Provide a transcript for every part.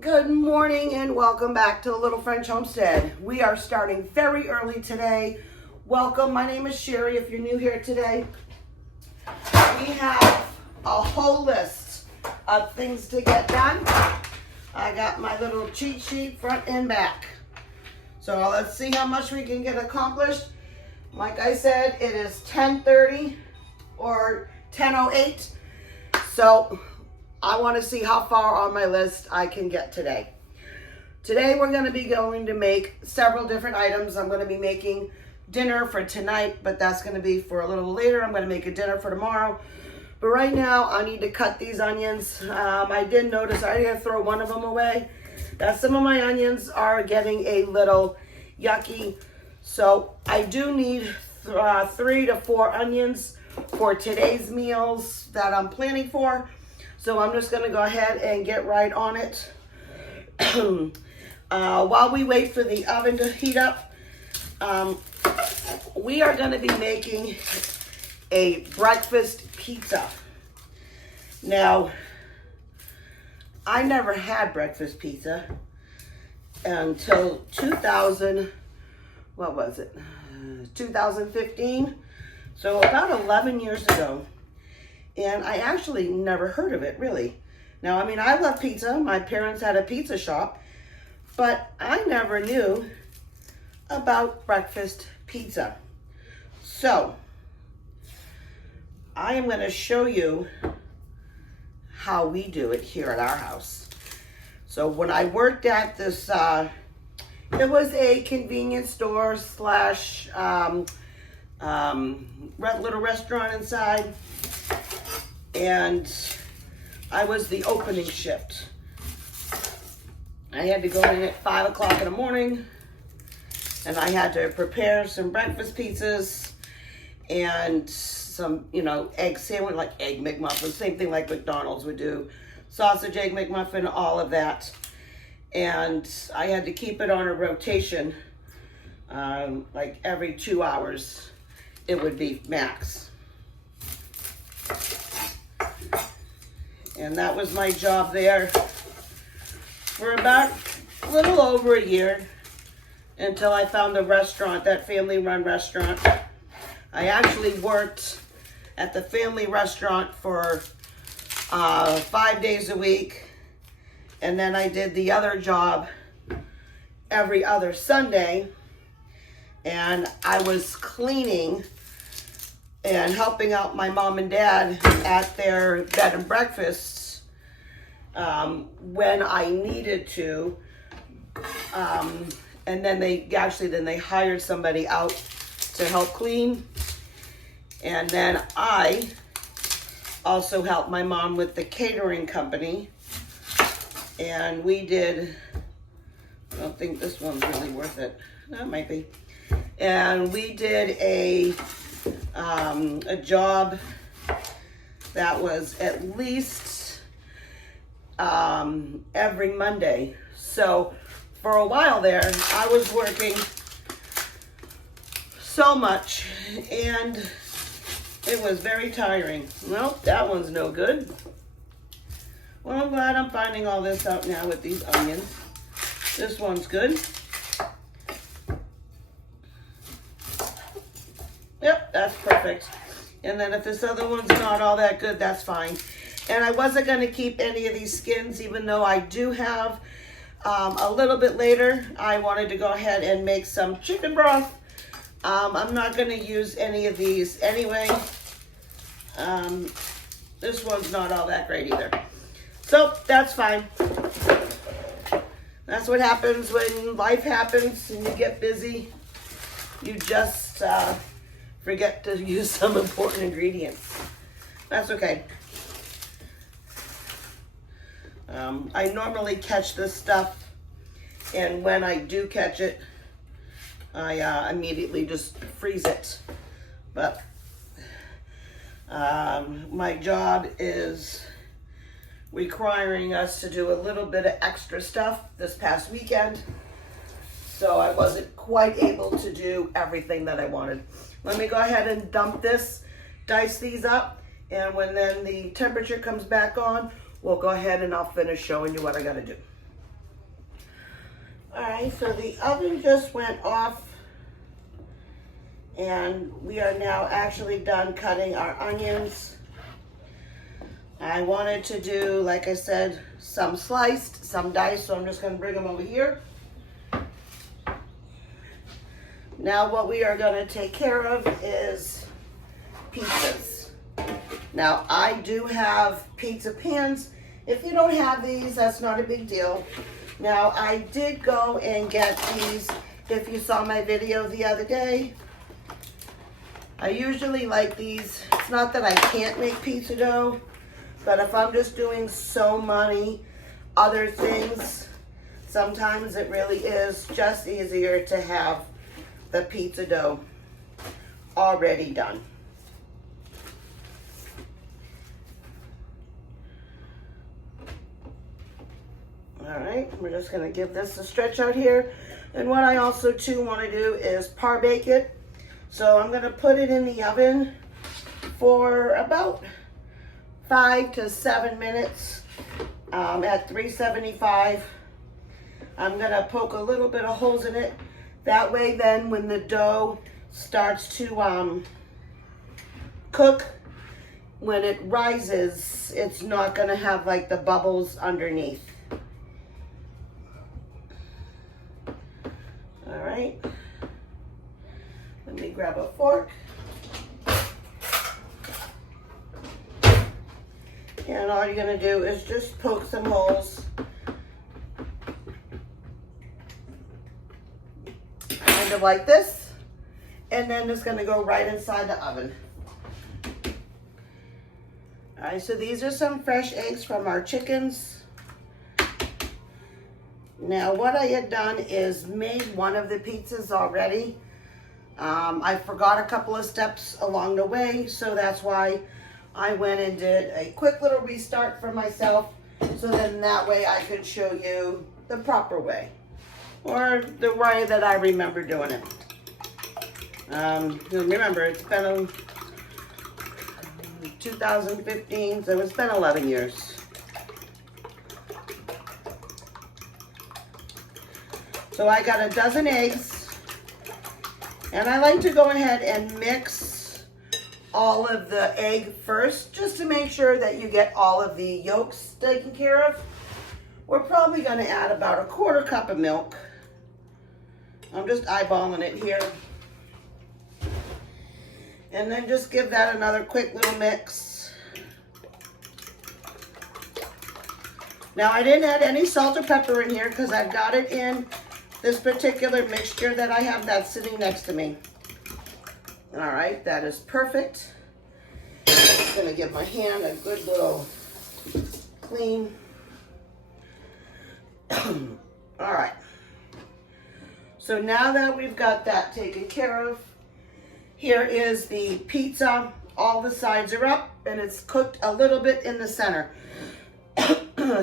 Good morning and welcome back to the Little French Homestead. We are starting very early today. Welcome, my name is Cherie if you're new here today. We have a whole list of things to get done. I got my little cheat sheet front and back. So let's see how much we can get accomplished. Like I said, it is 10:30 or 10:08. So I want to see how far on my list I can get today. Today we're going to make several different items. I'm going to be making dinner for tonight, but that's going to be for a little later. I'm going to make a dinner for tomorrow. But right now I need to cut these onions. I did notice I had to throw one of them away. That some of my onions are getting a little yucky. So I do need 3 to 4 onions for today's meals that I'm planning for. So I'm just going to go ahead and get right on it. While we wait for the oven to heat up, we are going to be making a breakfast pizza. Now, I never had breakfast pizza until 2015. So about 11 years ago. And I actually never heard of it, really. Now, I mean, I love pizza. My parents had a pizza shop. But I never knew about breakfast pizza. So, I am going to show you how we do it here at our house. So, when I worked at this, it was a convenience store slash little restaurant inside. And I was the opening shift. I had to go in at 5 o'clock in the morning, and I had to prepare some breakfast pizzas and some, egg sandwich, like egg McMuffin, same thing like McDonald's would do. Sausage, egg McMuffin, all of that. And I had to keep it on a rotation, like every 2 hours, it would be max. And that was my job there for about a little over a year until I found a restaurant, that family-run restaurant. I actually worked at the family restaurant for 5 days a week. And then I did the other job every other Sunday. And I was cleaning and helping out my mom and dad at their bed and breakfasts when I needed to. And then they hired somebody out to help clean. And then I also helped my mom with the catering company. And we did, I don't think this one's really worth it. No, it might be. And we did a job that was at least every Monday. So for a while there, I was working so much and it was very tiring. Well, that one's no good. Well, I'm glad I'm finding all this out now with these onions. This one's good. Yep, that's perfect. And then if this other one's not all that good, that's fine. And I wasn't going to keep any of these skins, even though I do have a little bit later. I wanted to go ahead and make some chicken broth. I'm not going to use any of these anyway. This one's not all that great either. So that's fine. That's what happens when life happens and you get busy. You just forget to use some important ingredients. That's okay. I normally catch this stuff, and when I do catch it, I immediately just freeze it. But my job is requiring us to do a little bit of extra stuff this past weekend, so I wasn't quite able to do everything that I wanted. Let me go ahead and dump this, dice these up, and when then the temperature comes back on, we'll go ahead and I'll finish showing you what I gotta do. All right, so the oven just went off and we are now actually done cutting our onions. I wanted to do, like I said, some sliced, some diced, so I'm just gonna bring them over here. Now what we are gonna take care of is pizzas. Now I do have pizza pans. If you don't have these, that's not a big deal. Now I did go and get these, if you saw my video the other day. I usually like these. It's not that I can't make pizza dough, but if I'm just doing so many other things, sometimes it really is just easier to have the pizza dough already done. All right, we're just gonna give this a stretch out here. And what I also too wanna do is par bake it. So I'm gonna put it in the oven for about 5 to 7 minutes at 375. I'm gonna poke a little bit of holes in it. That way then when the dough starts to cook, when it rises, it's not gonna have like the bubbles underneath. All right, let me grab a fork. And all you're gonna do is just poke some holes. Kind of like this. And then it's gonna go right inside the oven. All right, so these are some fresh eggs from our chickens. Now what I had done is made one of the pizzas already. I forgot a couple of steps along the way, so that's why I went and did a quick little restart for myself, so then that way I could show you the proper way, or the way that I remember doing it. Remember, it's been 2015, so it's been 11 years. So I got a dozen eggs, and I like to go ahead and mix all of the egg first, just to make sure that you get all of the yolks taken care of. We're probably gonna add about a 1/4 cup of milk. I'm just eyeballing it here. And then just give that another quick little mix. Now I didn't add any salt or pepper in here because I've got it in this particular mixture that I have that's sitting next to me. All right, that is perfect. I'm gonna give my hand a good little clean. All right. So now that we've got that taken care of, here is the pizza. All the sides are up and it's cooked a little bit in the center.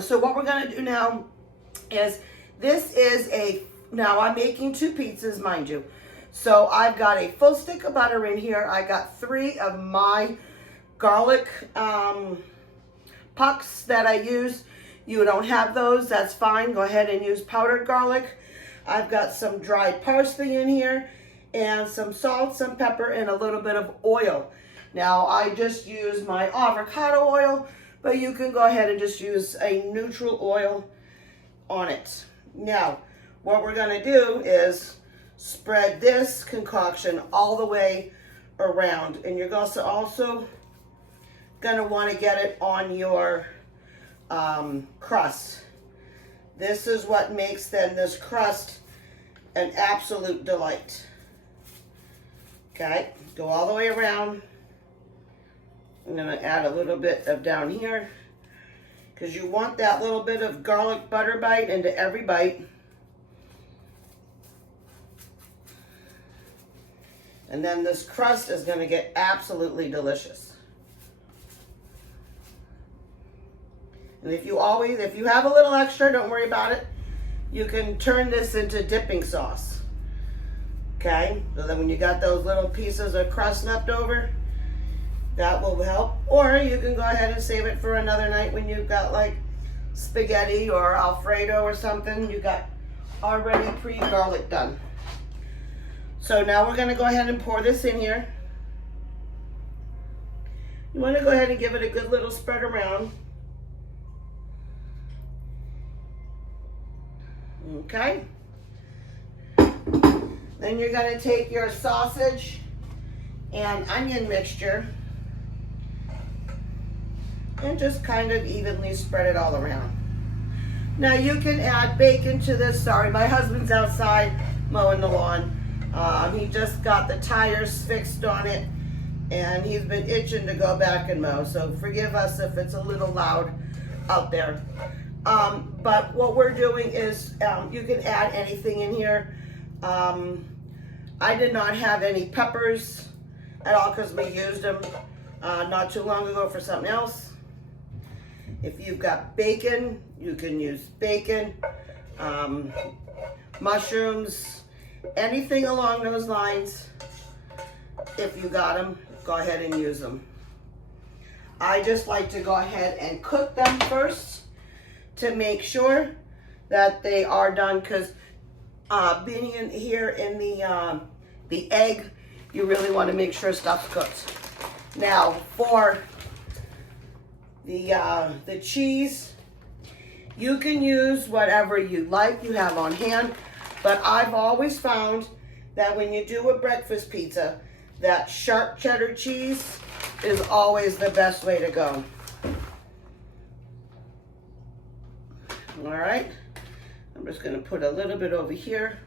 So what we're gonna do now is, now I'm making 2 pizzas, mind you. So I've got a full stick of butter in here. I got 3 of my garlic pucks that I use. You don't have those, that's fine. Go ahead and use powdered garlic. I've got some dried parsley in here and some salt, some pepper, and a little bit of oil. Now I just use my avocado oil, but you can go ahead and just use a neutral oil on it. Now, what we're gonna do is spread this concoction all the way around, and you're also gonna wanna get it on your crust. This is what makes then this crust an absolute delight. Okay, go all the way around. I'm gonna add a little bit of down here because you want that little bit of garlic butter bite into every bite. And then this crust is gonna get absolutely delicious. And if you have a little extra, don't worry about it. You can turn this into dipping sauce. Okay, so then when you got those little pieces of crust left over, that will help. Or you can go ahead and save it for another night when you've got like spaghetti or Alfredo or something. You got already pre-garlic done. So now we're going to go ahead and pour this in here. You want to go ahead and give it a good little spread around. Okay. Then you're going to take your sausage and onion mixture and just kind of evenly spread it all around. Now you can add bacon to this. Sorry, my husband's outside mowing the lawn. He just got the tires fixed on it and he's been itching to go back and mow. So forgive us if it's a little loud out there. But what we're doing is you can add anything in here. I did not have any peppers at all because we used them not too long ago for something else. If you've got bacon, you can use bacon, mushrooms, anything along those lines. If you got them, go ahead and use them. I just like to go ahead and cook them first to make sure that they are done, because being in here in the egg, you really want to make sure stuff's cooked. Now for the cheese, you can use whatever you like, you have on hand, but I've always found that when you do a breakfast pizza, that sharp cheddar cheese is always the best way to go. All right, I'm just going to put a little bit over here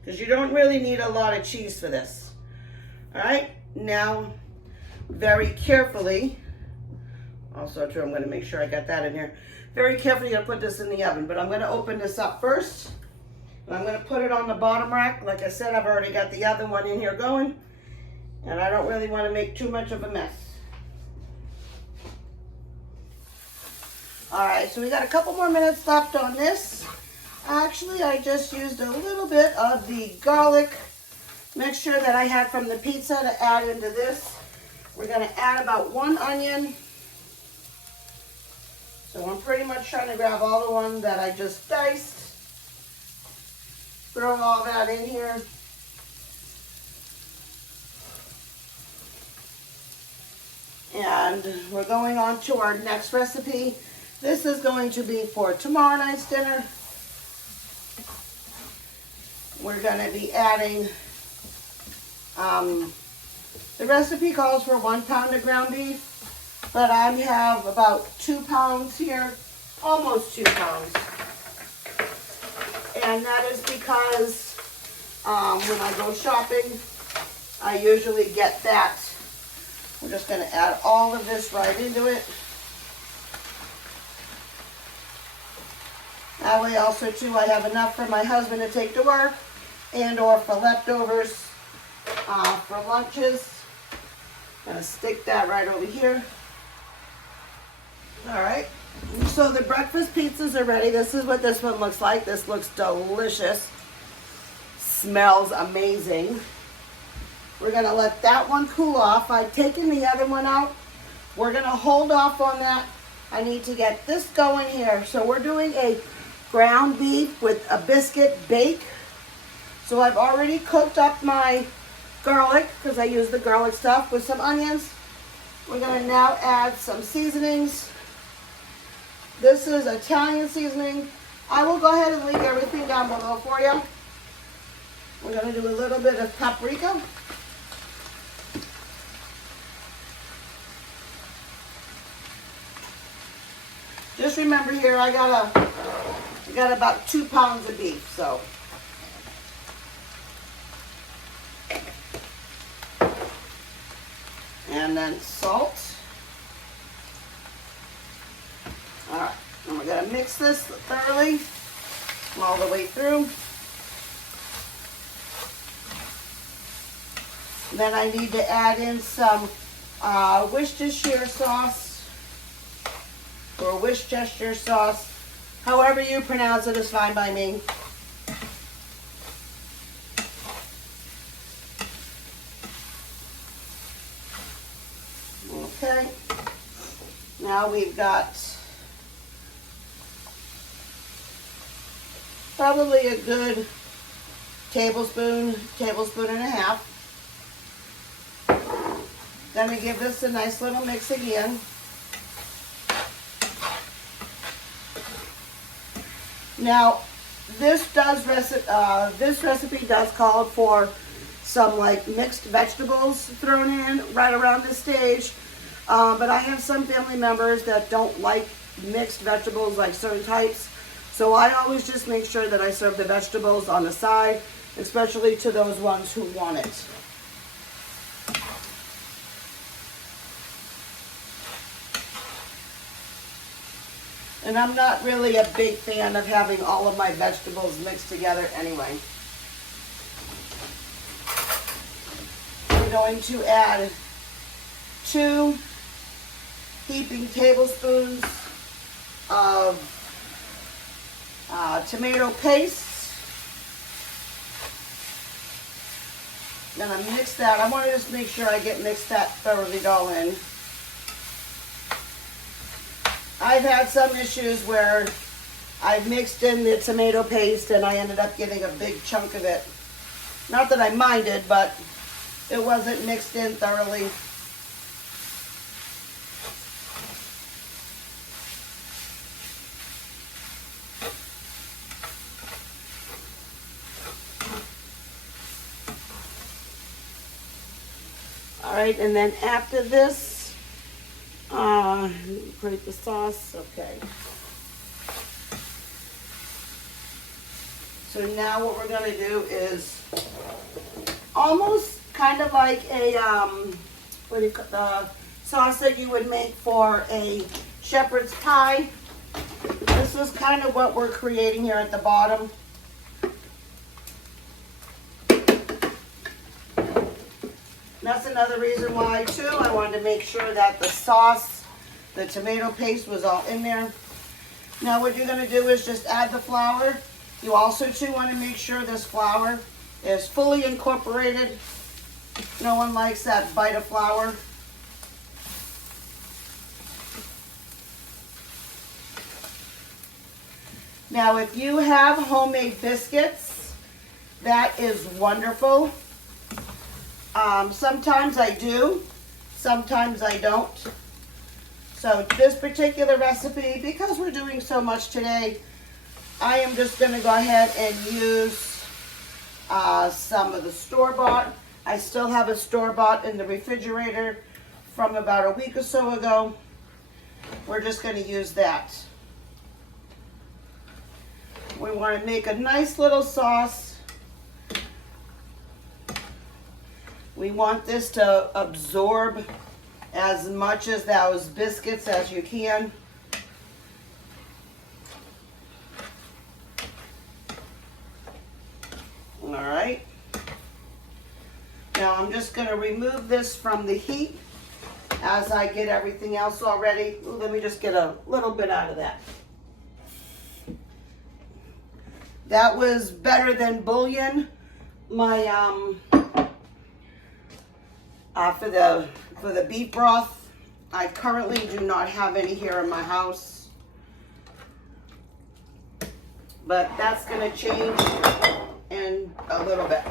because you don't really need a lot of cheese for this. All right, now very carefully, also true, I'm going to make sure I got that in here. Very carefully, going to put this in the oven, but I'm going to open this up first. And I'm going to put it on the bottom rack. Like I said, I've already got the other one in here going, and I don't really want to make too much of a mess. All right, so we got a couple more minutes left on this. Actually, I just used a little bit of the garlic mixture that I had from the pizza to add into this. We're going to add about 1 onion. So I'm pretty much trying to grab all the ones that I just diced. Throw all that in here. And we're going on to our next recipe. This is going to be for tomorrow night's dinner. We're going to be adding, the recipe calls for 1 pound of ground beef, but I have about 2 pounds here, almost 2 pounds. And that is because when I go shopping, I usually get that. We're just going to add all of this right into it. That way also too, I have enough for my husband to take to work and or for leftovers for lunches. Gonna stick that right over here. All right, so the breakfast pizzas are ready. This is what this one looks like. This looks delicious. Smells amazing. We're gonna let that one cool off. I've taken the other one out. We're gonna hold off on that. I need to get this going here. So we're doing a ground beef with a biscuit bake. So I've already cooked up my garlic because I use the garlic stuff with some onions. We're going to now add some seasonings. This is Italian seasoning. I will go ahead and leave everything down below for you. We're going to do a little bit of paprika. Just remember here, I got about 2 pounds of beef, so. And then salt. All right, and we're gonna mix this thoroughly all the way through. Then I need to add in some Worcestershire sauce, or Worcestershire sauce. However you pronounce it is fine by me. Okay, now we've got probably a good tablespoon and a half. Gonna give this a nice little mix again. Now, this recipe does call for some like mixed vegetables thrown in right around this stage, but I have some family members that don't like mixed vegetables, like certain types. So I always just make sure that I serve the vegetables on the side, especially to those ones who want it. And I'm not really a big fan of having all of my vegetables mixed together anyway. I'm going to add 2 heaping tablespoons of tomato paste. Then I mix that. I want to just make sure I get mixed that thoroughly all in. I've had some issues where I mixed in the tomato paste and I ended up getting a big chunk of it. Not that I minded, but it wasn't mixed in thoroughly. All right, and then after this, create the sauce. Okay. So now what we're going to do is almost kind of like a the sauce that you would make for a shepherd's pie. This is kind of what we're creating here at the bottom. That's another reason why, too, I wanted to make sure that the sauce, the tomato paste was all in there. Now what you're going to do is just add the flour. You also, too, want to make sure this flour is fully incorporated. No one likes that bite of flour. Now, if you have homemade biscuits, that is wonderful. Sometimes I do, sometimes I don't. So this particular recipe, because we're doing so much today, I am just going to go ahead and use some of the store-bought. I still have a store-bought in the refrigerator from about a week or so ago. We're just going to use that. We want to make a nice little sauce. We want this to absorb as much of those biscuits as you can. All right. Now I'm just going to remove this from the heat as I get everything else all ready. Ooh, let me just get a little bit out of that. That was better than bouillon. My for the beef broth, I currently do not have any here in my house, but that's going to change in a little bit.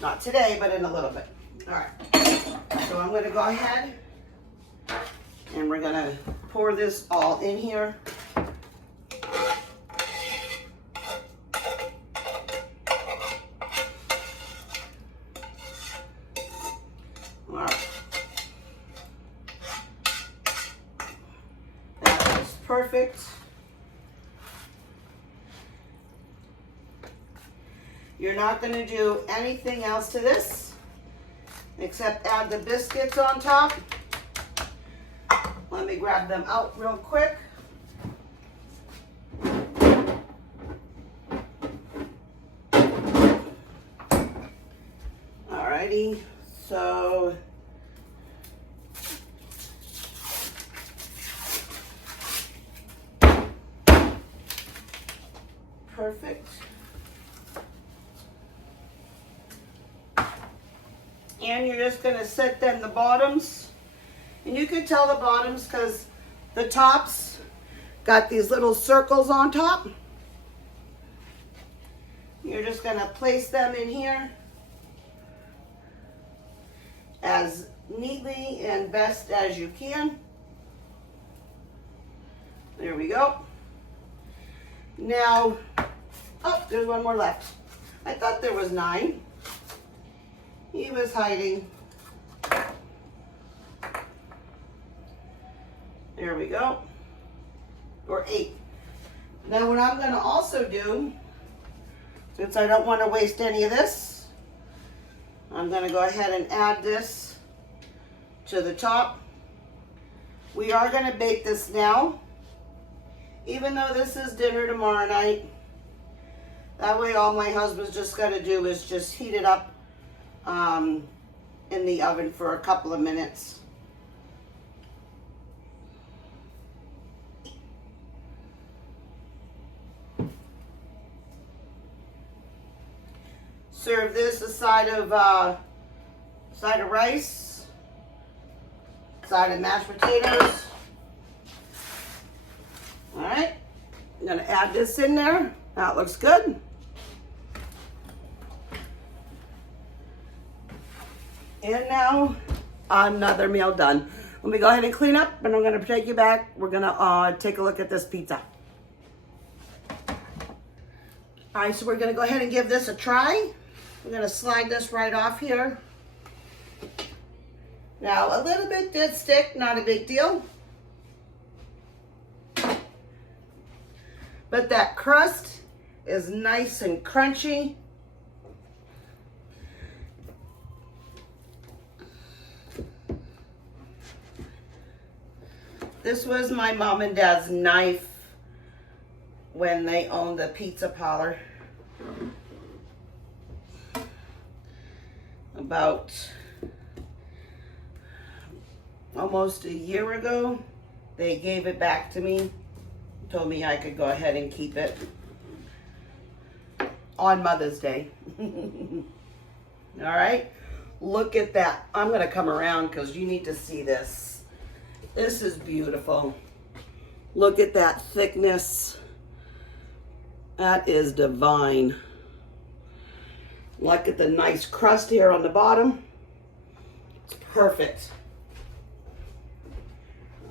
Not today, but in a little bit. All right, so I'm going to go ahead and we're going to pour this all in here. Perfect. You're not going to do anything else to this except add the biscuits on top. Let me grab them out real quick. Alrighty, so perfect. And you're just going to set then the bottoms. And you can tell the bottoms because the tops got these little circles on top. You're just gonna place them in here as neatly and best as you can. There we go. Now, oh, there's one more left. I thought there was 9. He was hiding. There we go. Or 8. Now what I'm gonna also do, since I don't want to waste any of this, I'm going to go ahead and add this to the top. We are going to bake this now, even though this is dinner tomorrow night. That way all my husband's just got to do is just heat it up in the oven for a couple of minutes. Serve this a side of rice, side of mashed potatoes. All right, I'm gonna add this in there. That looks good. And now another meal done. Let me go ahead and clean up, and I'm gonna take you back. We're gonna take a look at this pizza. All right, so we're gonna go ahead and give this a try. We're going to slide this right off here. Now, a little bit did stick, not a big deal. But that crust is nice and crunchy. This was my mom and dad's knife when they owned the pizza parlor. About almost a year ago, they gave it back to me, told me I could go ahead and keep it on Mother's Day. All right, look at that. I'm going to come around because you need to see this. This is beautiful. Look at that thickness. That is divine. Look at the nice crust here on the bottom. It's perfect.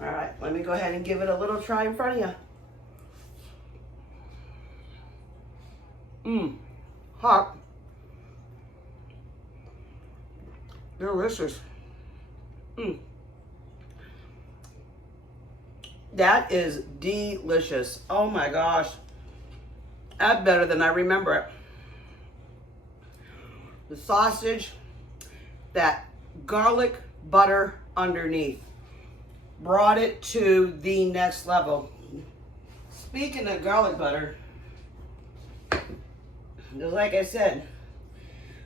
All right, let me go ahead and give it a little try in front of you. Hot. Delicious. That is delicious. Oh my gosh. That's better than I remember it. The sausage, that garlic butter underneath, brought it to the next level. Speaking of garlic butter, just like I said,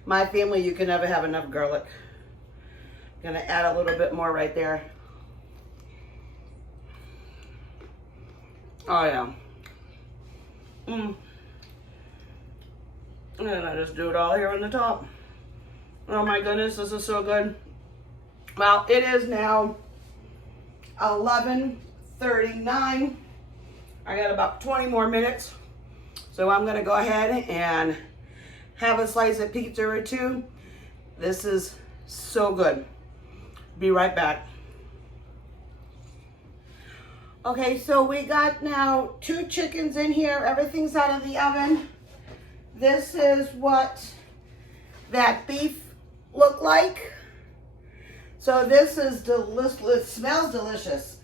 my family, you can never have enough garlic. Gonna add a little bit more right there. Oh yeah. And I just do it all here on the top. Oh my goodness, this is so good. Well, it is now 11:39. I got about 20 more minutes. So I'm gonna go ahead and have a slice of pizza or two. This is so good. Be right back. Okay, so we got now 2 chickens in here. Everything's out of the oven. This is what that beef looked like. So this is delicious. It smells delicious.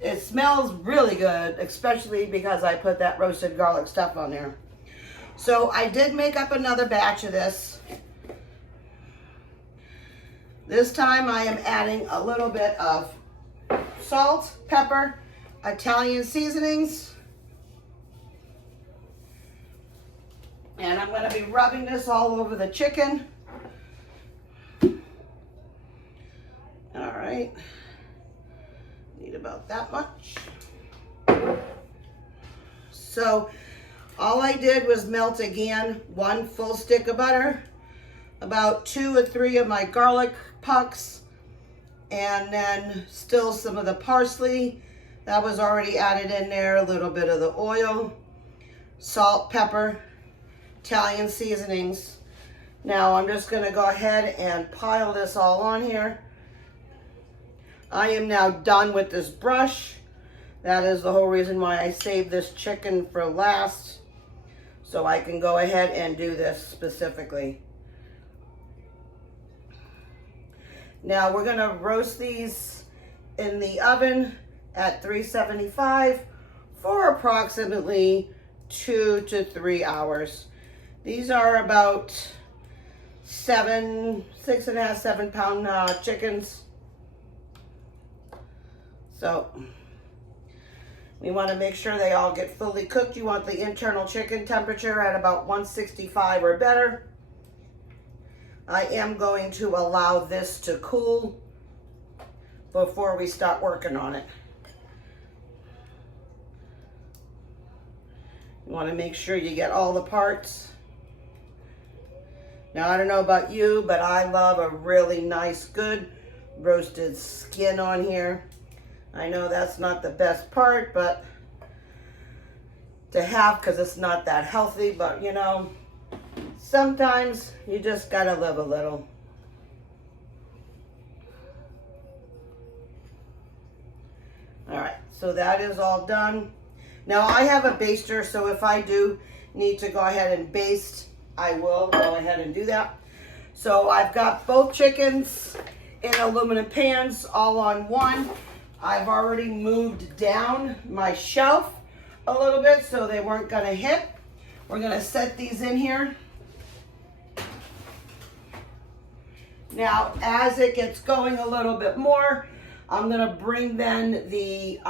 It smells really good, especially because I put that roasted garlic stuff on there. So I did make up another batch of this. This time I am adding a little bit of salt, pepper, Italian seasonings. And I'm going to be rubbing this all over the chicken. All right. Need about that much. So all I did was melt again 1 full stick of butter, about 2 or 3 of my garlic pucks, and then still some of the parsley that was already added in there, a little bit of the oil, salt, pepper, Italian seasonings. Now I'm just gonna go ahead and pile this all on here. I am now done with this brush. That is the whole reason why I saved this chicken for last, so I can go ahead and do this specifically. Now we're gonna roast these in the oven at 375 for approximately 2 to 3 hours. These are about 6.5, 7 pound chickens. So we want to make sure they all get fully cooked. You want the internal chicken temperature at about 165 or better. I am going to allow this to cool before we start working on it. You want to make sure you get all the parts. Now, I don't know about you, but I love a really nice, good roasted skin on here. I know that's not the best part, but to have, because it's not that healthy, but you know, sometimes you just gotta live a little. All right, so that is all done. Now I have a baster, so if I do need to go ahead and baste, I will go ahead and do that. So I've got both chickens in aluminum pans all on one. I've already moved down my shelf a little bit so they weren't gonna hit. We're gonna set these in here. Now, as it gets going a little bit more, I'm gonna bring then the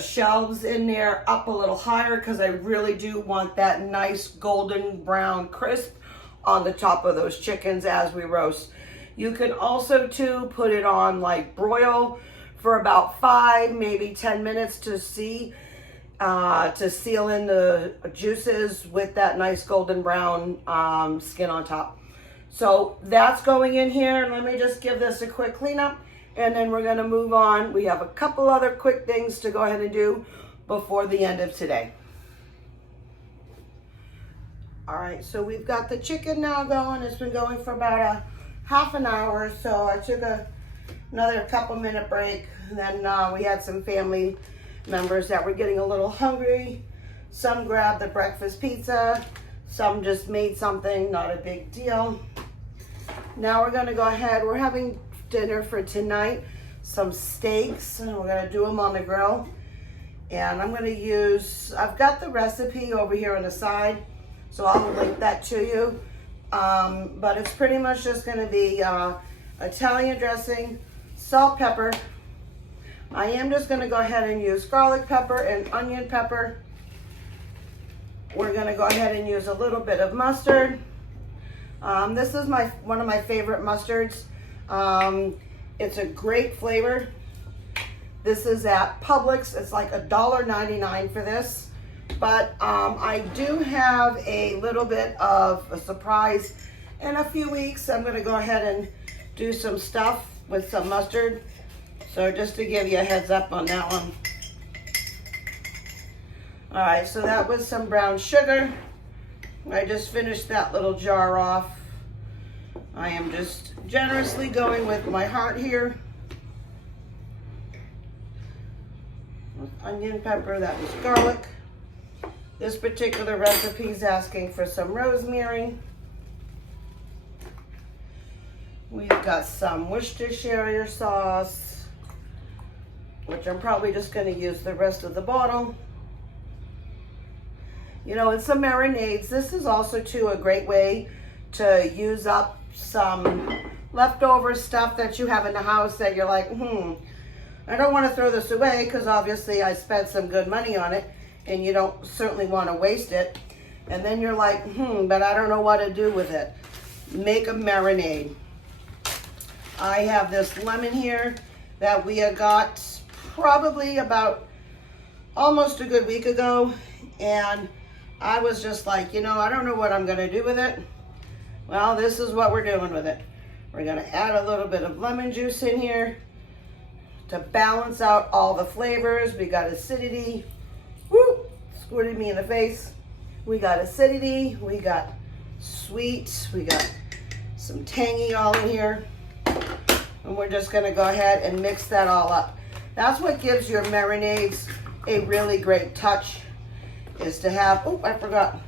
shelves in there up a little higher because I really do want that nice golden brown crisp on the top of those chickens as we roast. You can also too put it on like broil for about 5, maybe 10 minutes to seal in the juices with that nice golden brown skin on top. So that's going in here. Let me just give this a quick cleanup and then we're gonna move on. We have a couple other quick things to go ahead and do before the end of today. All right, so we've got the chicken now going. It's been going for about a half an hour. So I took another couple-minute break. And then we had some family members that were getting a little hungry. Some grabbed the breakfast pizza. Some just made something, not a big deal. Now we're gonna go ahead. We're having dinner for tonight. Some steaks, and we're gonna do them on the grill. And I'm gonna use, I've got the recipe over here on the side, so I'll link that to you. But it's pretty much just gonna be Italian dressing, salt, pepper. I am just gonna go ahead and use garlic pepper and onion pepper. We're gonna go ahead and use a little bit of mustard. This is one of my favorite mustards. It's a great flavor. This is at Publix. It's like $1.99 for this. But I do have a little bit of a surprise. In a few weeks, I'm gonna go ahead and do some stuff with some mustard. So just to give you a heads up on that one. All right, so that was some brown sugar. I just finished that little jar off. I am just generously going with my heart here. With onion pepper, that was garlic. This particular recipe is asking for some rosemary. We've got some Worcestershire sauce, which I'm probably just going to use the rest of the bottle. You know, and some marinades. This is also too a great way to use up some leftover stuff that you have in the house that you're like, I don't want to throw this away because obviously I spent some good money on it and you don't certainly want to waste it. And then you're like, but I don't know what to do with it. Make a marinade. I have this lemon here that we had got probably about almost a good week ago, and I was just like, I don't know what I'm gonna do with it. Well, this is what we're doing with it. We're gonna add a little bit of lemon juice in here to balance out all the flavors. We got acidity, squirted me in the face. We got acidity, we got sweet, we got some tangy all in here. And we're just gonna go ahead and mix that all up. That's what gives your marinades a really great touch, is to have, oh, I forgot,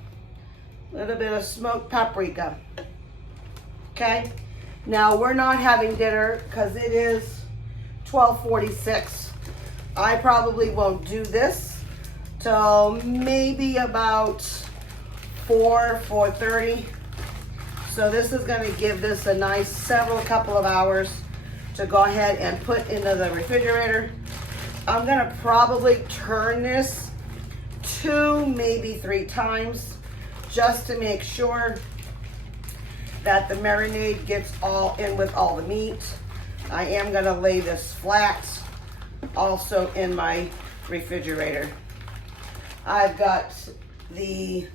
a little bit of smoked paprika. Okay, now we're not having dinner because it is 12:46. I probably won't do this till maybe about 4:30. So this is going to give this a nice couple of hours to go ahead and put into the refrigerator. I'm going to probably turn this 2, maybe 3 times just to make sure that the marinade gets all in with all the meat. I am going to lay this flat also in my refrigerator. I've got the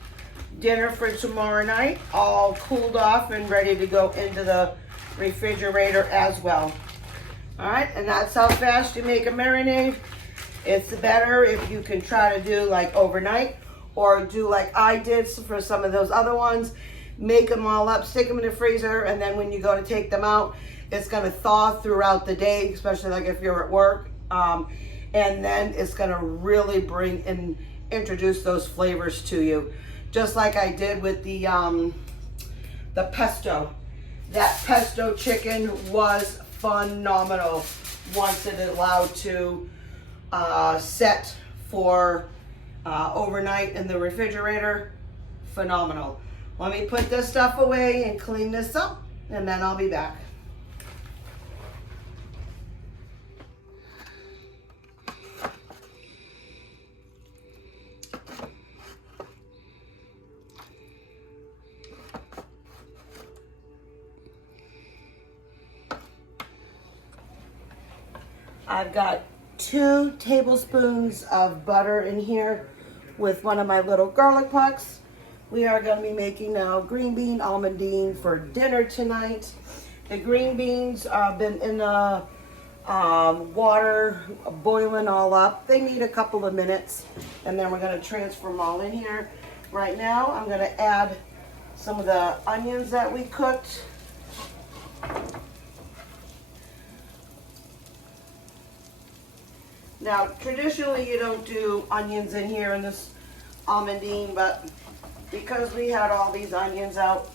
dinner for tomorrow night all cooled off and ready to go into the refrigerator as well. All right, and that's how fast you make a marinade. It's better if you can try to do like overnight, or do like I did for some of those other ones. Make them all up, stick them in the freezer, and then when you go to take them out, it's going to thaw throughout the day, especially like if you're at work. And then it's going to really bring and introduce those flavors to you, just like I did with the pesto. That pesto chicken was phenomenal once it allowed to set for overnight in the refrigerator. Phenomenal. Let me put this stuff away and clean this up, and then I'll be back. I've got 2 tablespoons of butter in here with one of my little garlic pucks. We are going to be making now green bean almondine for dinner tonight. The green beans have been in the water boiling all up. They need a couple of minutes, and then we're going to transfer them all in here. Right now I'm going to add some of the onions that we cooked. Now, traditionally you don't do onions in here in this almondine, but because we had all these onions out,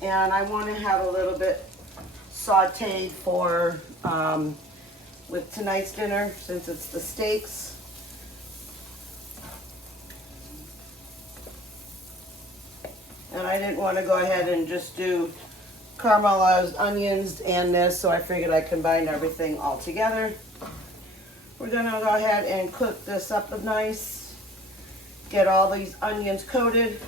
and I want to have a little bit sauteed for with tonight's dinner, since it's the steaks. And I didn't want to go ahead and just do caramelized onions and this, so I figured I'd combine everything all together. We're going to go ahead and cook this up nice. Get all these onions coated.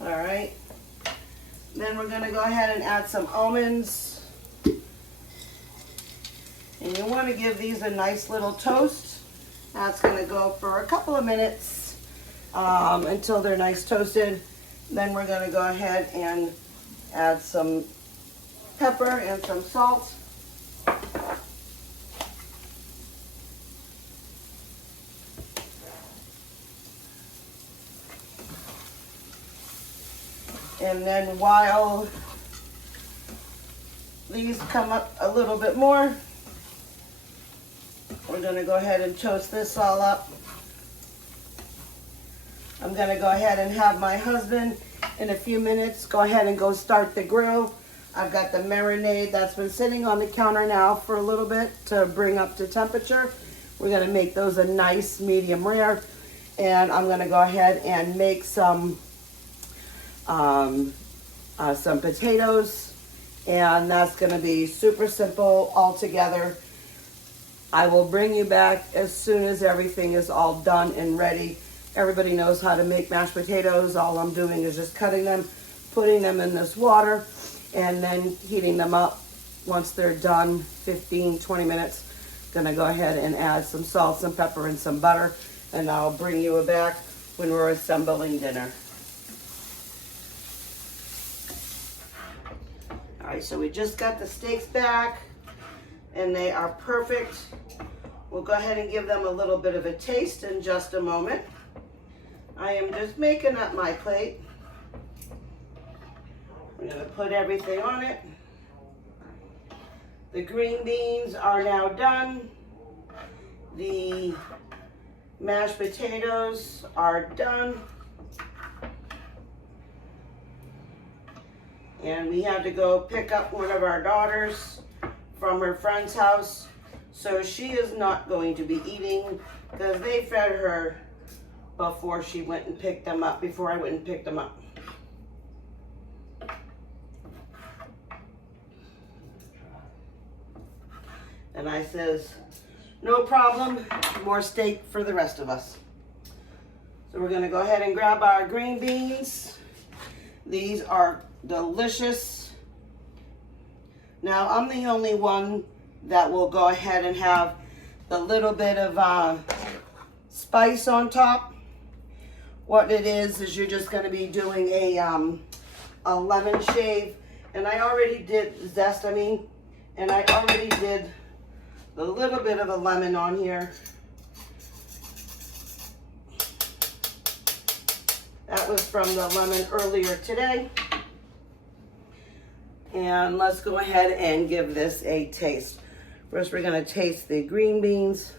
All right. Then we're going to go ahead and add some almonds. And you want to give these a nice little toast. That's going to go for a couple of minutes until they're nice toasted. Then we're going to go ahead and add some pepper and some salt. And then while these come up a little bit more, we're going to go ahead and toast this all up. I'm going to go ahead and have my husband in a few minutes go ahead and go start the grill. I've got the marinade that's been sitting on the counter now for a little bit to bring up to temperature. We're going to make those a nice medium rare, and I'm going to go ahead and make some potatoes, and that's going to be super simple all together. I will bring you back as soon as everything is all done and ready. Everybody knows how to make mashed potatoes. All I'm doing is just cutting them, putting them in this water, and then heating them up. Once they're done, 15, 20 minutes, gonna go ahead and add some salt, some pepper, and some butter, and I'll bring you back when we're assembling dinner. All right, so we just got the steaks back. and they are perfect. We'll go ahead and give them a little bit of a taste in just a moment. I am just making up my plate. I'm going to put everything on it. The green beans are now done. The mashed potatoes are done. And we had to go pick up one of our daughters from her friend's house. So she is not going to be eating because they fed her before she went and picked them up, before I went and picked them up. And I says, no problem, more steak for the rest of us. So we're gonna go ahead and grab our green beans. These are delicious. Now I'm the only one that will go ahead and have a little bit of spice on top. What it is you're just gonna be doing a lemon shave. And I already did zest, and I already did a little bit of a lemon on here. That was from the lemon earlier today. And let's go ahead and give this a taste. First, we're gonna taste the green beans.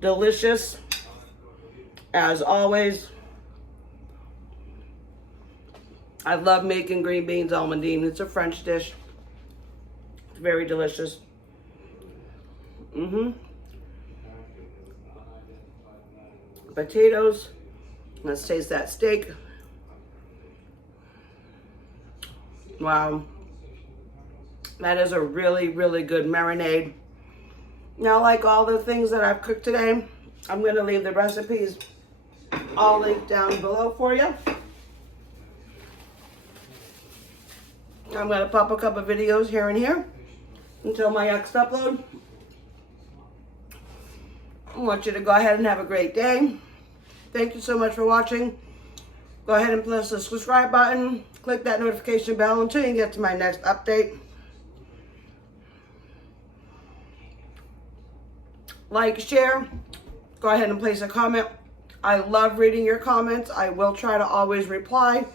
Delicious, as always. I love making green beans almondine. It's a French dish. It's very delicious. Potatoes. Let's taste that steak. Wow. That is a really, really good marinade. Now, like all the things that I've cooked today, I'm going to leave the recipes all linked down below for you. I'm going to pop a couple videos here and here until my next upload. I want you to go ahead and have a great day. Thank you so much for watching. Go ahead and press the subscribe button. Click that notification bell until you get to my next update. Like, share. Go ahead and place a comment. I love reading your comments. I will try to always reply,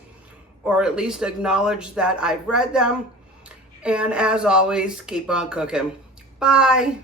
or at least acknowledge that I've read them. And as always, keep on cooking. Bye.